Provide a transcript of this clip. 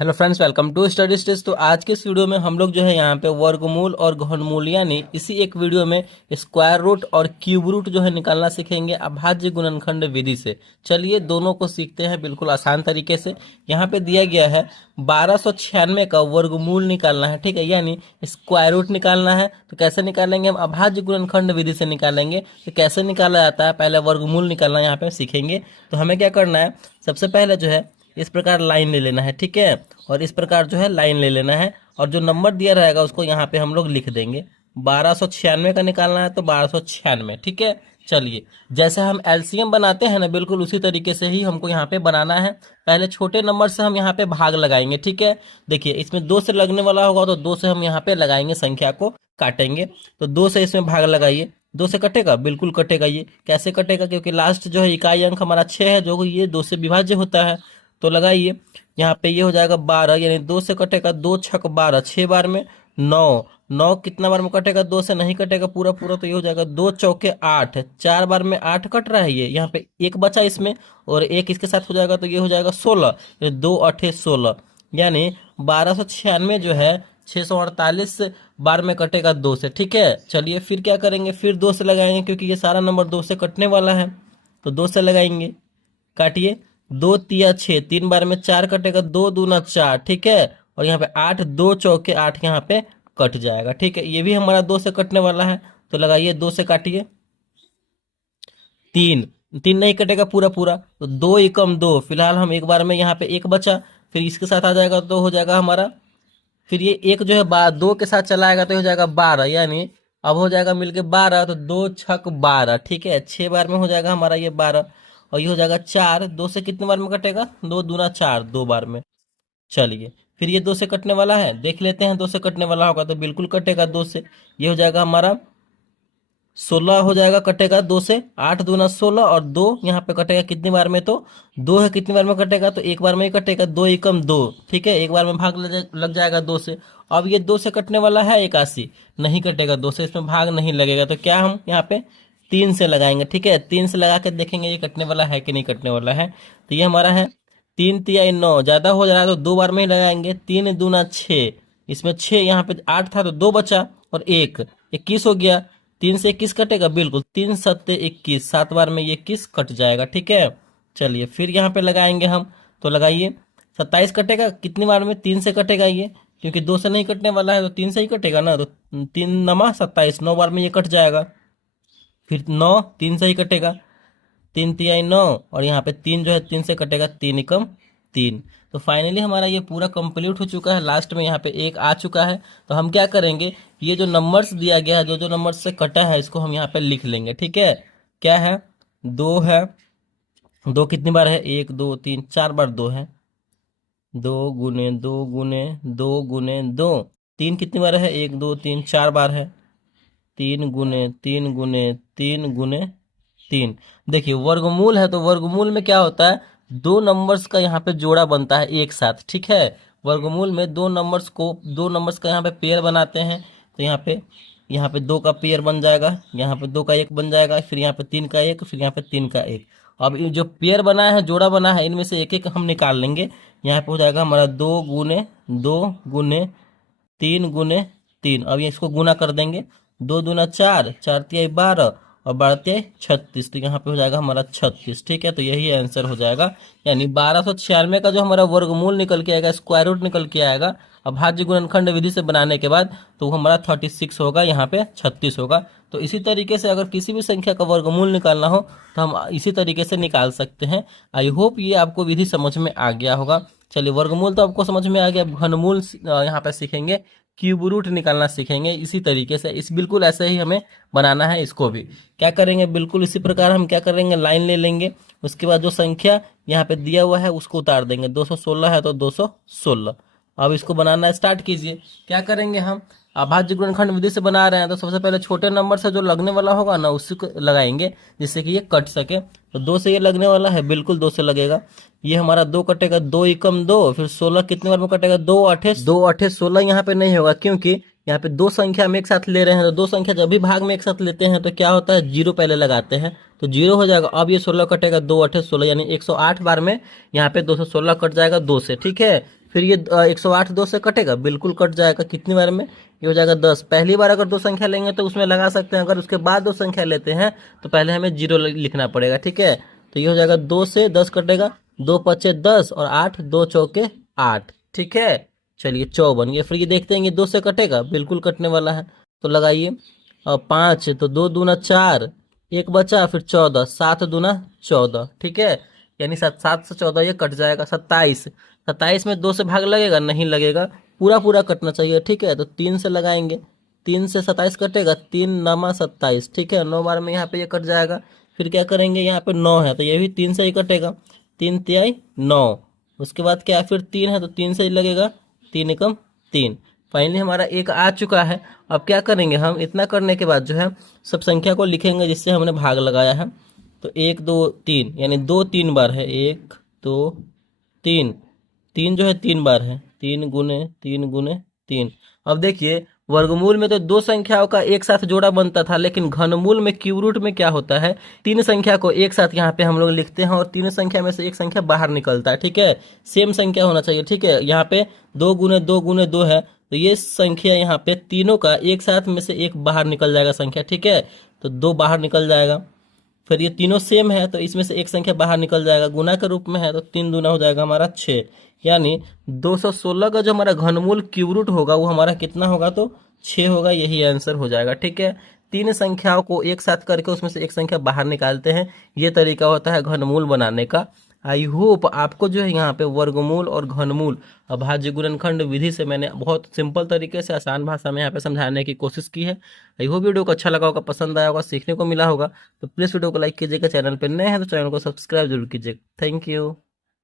Hello friends, welcome to study stage. तो आज के इस वीडियो में हम लोग जो है यहाँ पे वर्गमूल और घनमूल यानी इसी एक वीडियो में स्क्वायर रूट और क्यूब रूट जो है निकालना सीखेंगे अभाज्य गुणनखंड विधि से। चलिए दोनों को सीखते हैं बिल्कुल आसान तरीके से। यहाँ पे दिया गया है 1296 का वर्गमूल निकालना है, ठीक है, यानी स्क्वायर रूट निकालना है। तो कैसे निकालेंगे हम? अभाज्य गुणनखंड विधि से निकालेंगे। तो कैसे निकाला जाता है, पहले वर्गमूल निकालना यहाँ पे सीखेंगे। तो हमें क्या करना है, सबसे पहले जो है इस प्रकार लाइन ले लेना है, ठीक है, और इस प्रकार जो है लाइन ले लेना है और जो नंबर दिया रहेगा उसको यहाँ पे हम लोग लिख देंगे। 1296 का निकालना है तो 1296, ठीक है। चलिए, जैसे हम एलसीएम बनाते हैं ना, बिल्कुल उसी तरीके से ही हमको यहाँ पे बनाना है। पहले छोटे नंबर से हम यहाँ पे भाग लगाएंगे, ठीक है। देखिए, इसमें 2 से लगने वाला होगा तो 2 से हम यहाँ पे लगाएंगे, संख्या को काटेंगे। तो 2 से इसमें भाग लगाइए, 2 से कटेगा, बिल्कुल कटेगा। ये कैसे कटेगा? क्योंकि लास्ट जो है इकाई अंक हमारा 6 है, जो ये 2 से विभाज्य होता है। तो लगाइए, यहाँ पे ये हो जाएगा 12, यानी 2 से कटेगा, 2 छक 12, 6 बार में 9, 9 कितना बार में कटेगा? 2 से नहीं कटेगा पूरा पूरा, तो ये हो जाएगा 2 चौके 8, 4 बार में 8 कट रहा है। ये यहाँ पे एक बचा इसमें और एक इसके साथ हो जाएगा, तो ये हो जाएगा 16, 2 अठे 16, यानी 1296 जो है 648 बार में कटेगा 2 से, ठीक है। चलिए फिर क्या करेंगे, फिर 2 से लगाएंगे, क्योंकि ये सारा नंबर 2 से कटने वाला है। तो 2 से लगाएंगे, काटिए, 2 तिया 6, 3 बार में 4 कटेगा, 2 दूना 4, ठीक है। और यहाँ पे 8, 2 चौके 8 यहाँ पे कट जाएगा, ठीक है। ये भी हमारा 2 से कटने वाला है, तो लगाइए, 2 से काटिए, 3, 3 नहीं कटेगा पूरा पूरा, तो 2 एकम 2, फिलहाल हम एक बार में यहाँ पे एक बचा, फिर इसके साथ आ जाएगा तो हो जाएगा हमारा, फिर ये एक जो है 2 के साथ चला आएगा तो हो जाएगा 12, यानी अब हो जाएगा मिलके 12, तो 2 छक 12, ठीक है। 6 बार में हो जाएगा हमारा ये 12, और ये हो जाएगा 4, 2 से कितने बार में कटेगा? 2 दूना 4, 2 बार में। चलिए, फिर ये 2 से कटने वाला है, देख लेते हैं। 2 से कटने वाला होगा तो बिल्कुल कटेगा 2 से। ये हो जाएगा हमारा 16 हो जाएगा, कटेगा 2 से, 8 दूना 16, और 2 यहाँ पे कटेगा कितनी बार में? तो 2 है, कितनी बार में कटेगा? तो एक बार में ही कटेगा, 2 एकम 2, ठीक है, एक बार में भाग लग जाएगा 2 से। अब ये 2 से कटने वाला है 81, नहीं कटेगा 2 से, इसमें भाग नहीं लगेगा। तो क्या हम यहाँ पे 3 से लगाएंगे, ठीक है। 3 से लगा के देखेंगे ये कटने वाला है कि नहीं कटने वाला है। तो ये हमारा है 3 तिया 9, ज्यादा हो जा रहा है तो 2 बार में ही लगाएंगे। 3 दूना 6, इसमें 6, यहाँ पे 8 था तो 2 बचा और 1, 21 हो गया। 3 से 21 कटेगा, बिल्कुल, 3 सत्ते 21, 7 बार में ये 21 कट जाएगा, ठीक है। चलिए फिर यहाँ पे लगाएंगे हम, तो लगाइए, 27 कटेगा, कितनी बार में? 3 से कटेगा ये, क्योंकि 2 से नहीं कटने वाला है तो 3 से ही कटेगा ना। तो 3 नमा 27, 9 बार में ये कट जाएगा। फिर 9 3 से ही कटेगा, 3 तिहाई 9, और यहाँ पे 3 जो है 3 से कटेगा, 3 एकम 3। तो फाइनली हमारा ये पूरा कंप्लीट हो चुका है। लास्ट में यहाँ पे 1 आ चुका है। तो हम क्या करेंगे, ये जो नंबर्स दिया गया है, जो जो नंबर्स से कटा है, इसको हम यहाँ पे लिख लेंगे, ठीक है। क्या है? 2 है, 2 कितनी बार है? 1 2 3 4 बार 2 है, 2 गुने 2 गुने 2 गुने 2। 3 कितनी बार है? 1 2 3 4 बार है, 3 गुने 3 गुने 3 गुने 3। देखिए, वर्गमूल है तो वर्गमूल में क्या होता है, 2 नंबर्स का यहाँ पे जोड़ा बनता है एक साथ, ठीक है। वर्गमूल में 2 नंबर्स को, 2 नंबर्स का यहाँ पे पेयर बनाते हैं। तो यहाँ पे 2 का पेयर बन जाएगा, यहाँ पे 2 का 1 बन जाएगा, फिर यहाँ पे 3 का 1, फिर यहाँ पे 3 का 1। अब ये जो पेयर बना है, जोड़ा बना है, इनमें से एक एक हम निकाल लेंगे। यहाँ पे हो जाएगा हमारा 2 गुने 2 गुने 3 गुने 3। अब ये इसको गुना कर देंगे, 2 दूना 4, 4 तिहाई 12, और 12 तिहाई 36, तो यहाँ पे हो जाएगा हमारा 36, ठीक है। तो यही आंसर हो जाएगा, यानी 1296 का जो हमारा वर्गमूल निकल के आएगा, स्क्वायर रूट निकल के आएगा अभाज्य गुणनखंड विधि से बनाने के बाद, तो वो हमारा 36 होगा, यहाँ पे 36 होगा। तो इसी तरीके से अगर किसी भी संख्या का वर्गमूल निकालना हो तो हम इसी तरीके से निकाल सकते हैं। आई होप ये आपको विधि समझ में आ गया होगा। चलिए, वर्गमूल तो आपको समझ में आ गया, घनमूल यहाँ पे सीखेंगे, क्यूब रूट निकालना सीखेंगे इसी तरीके से। इस बिल्कुल ऐसे ही हमें बनाना है। इसको भी क्या करेंगे, बिल्कुल इसी प्रकार हम क्या करेंगे, लाइन ले लेंगे, उसके बाद जो संख्या यहाँ पे दिया हुआ है उसको उतार देंगे। 216 है तो 216। अब इसको बनाना स्टार्ट कीजिए। क्या करेंगे हम, अभाज्य गुणनखंड विधि से बना रहे हैं तो सबसे पहले छोटे नंबर से जो लगने वाला होगा ना, उसी को लगाएंगे जिससे कि ये कट सके। तो 2 से ये लगने वाला है, बिल्कुल 2 से लगेगा। ये हमारा 2 कटेगा, 2 एकम 2, फिर 16 कितने बार में कटेगा? 2 अठे 16 यहाँ पे नहीं होगा, क्योंकि यहाँ पे 2 संख्या हम एक साथ ले रहे हैं। तो 2 संख्या जब भी भाग में एक साथ लेते हैं तो क्या होता है, 0 पहले लगाते हैं, तो 0 हो जाएगा। अब ये 16 कटेगा, 2 अठे 16, यानी 108 बार में यहाँ पे 216 कट जाएगा 2 से, ठीक है। फिर ये 108 2 से कटेगा, बिल्कुल कट जाएगा। कितनी बार में? ये हो जाएगा 10। पहली बार अगर दो संख्या लेंगे तो उसमें लगा सकते हैं, अगर उसके बाद दो संख्या लेते हैं तो पहले हमें जीरो लिखना पड़ेगा, ठीक है। तो ये हो जाएगा 2 से 10 कटेगा, 2 पचे 10 और 8, 2 चौके 8, ठीक है। चलिए 54। ये फिर ये देखते हैं ये 2 से कटेगा, बिल्कुल कटने वाला है, तो लगाइए। और 5 तो 2 दूना 4, एक बचा, फिर 14, 7 दूना 14, ठीक है। यानी 7 7 से 14 ये कट जाएगा। 27, 27 में 2 से भाग लगेगा? नहीं लगेगा, पूरा पूरा कटना चाहिए, ठीक है। तो 3 से लगाएंगे, 3 से 27 कटेगा, 3 नमा 27, ठीक है। 9 बार में यहाँ पे ये कट जाएगा। फिर क्या करेंगे, यहाँ पे 9 है तो ये भी 3 से ही कटेगा, 3 तिहाई 9। उसके बाद क्या, फिर 3 है तो 3 से ही लगेगा, 3 एकम 3। फाइनली हमारा एक आ चुका है। अब क्या करेंगे हम, इतना करने के बाद जो है सब संख्या को लिखेंगे जिससे हमने भाग लगाया है। तो 1 2 3 यानी 2 3 बार है, 1 2 3, 3 जो है 3 बार है, 3 गुने 3 गुने 3। अब देखिए वर्गमूल में तो दो संख्याओं का एक साथ जोड़ा बनता था, लेकिन घनमूल में क्यूब रूट में क्या होता है, तीन संख्या को एक साथ यहाँ पे हम लोग लिखते हैं और तीन संख्या में से एक संख्या बाहर निकलता है, ठीक है। सेम संख्या होना चाहिए, ठीक है। यहाँ पे 2 गुने 2 गुने 2 है, तो ये संख्या यहाँ पे तीनों का एक साथ में से एक बाहर निकल जाएगा संख्या, ठीक है। तो 2 बाहर निकल जाएगा। फिर ये तीनों सेम है तो इसमें से एक संख्या बाहर निकल जाएगा, गुना के रूप में है तो 3 दूना हो जाएगा हमारा 6। यानी 216 का जो हमारा घनमूल क्यूब रूट होगा वो हमारा कितना होगा, तो 6 होगा। यही आंसर हो जाएगा, ठीक है। तीन संख्याओं को एक साथ करके उसमें से एक संख्या बाहर निकालते हैं, ये तरीका होता है घनमूल बनाने का। आई होप आपको जो है यहाँ पे वर्गमूल और घनमूल अभाज्य गुणनखंड विधि से मैंने बहुत सिंपल तरीके से आसान भाषा में यहाँ पे समझाने की कोशिश की है। आई होप वीडियो को अच्छा लगा होगा, पसंद आया होगा, सीखने को मिला होगा। तो प्लीज़ वीडियो को लाइक कीजिएगा, चैनल पर नए हैं तो चैनल को सब्सक्राइब जरूर कीजिएगा। Thank you.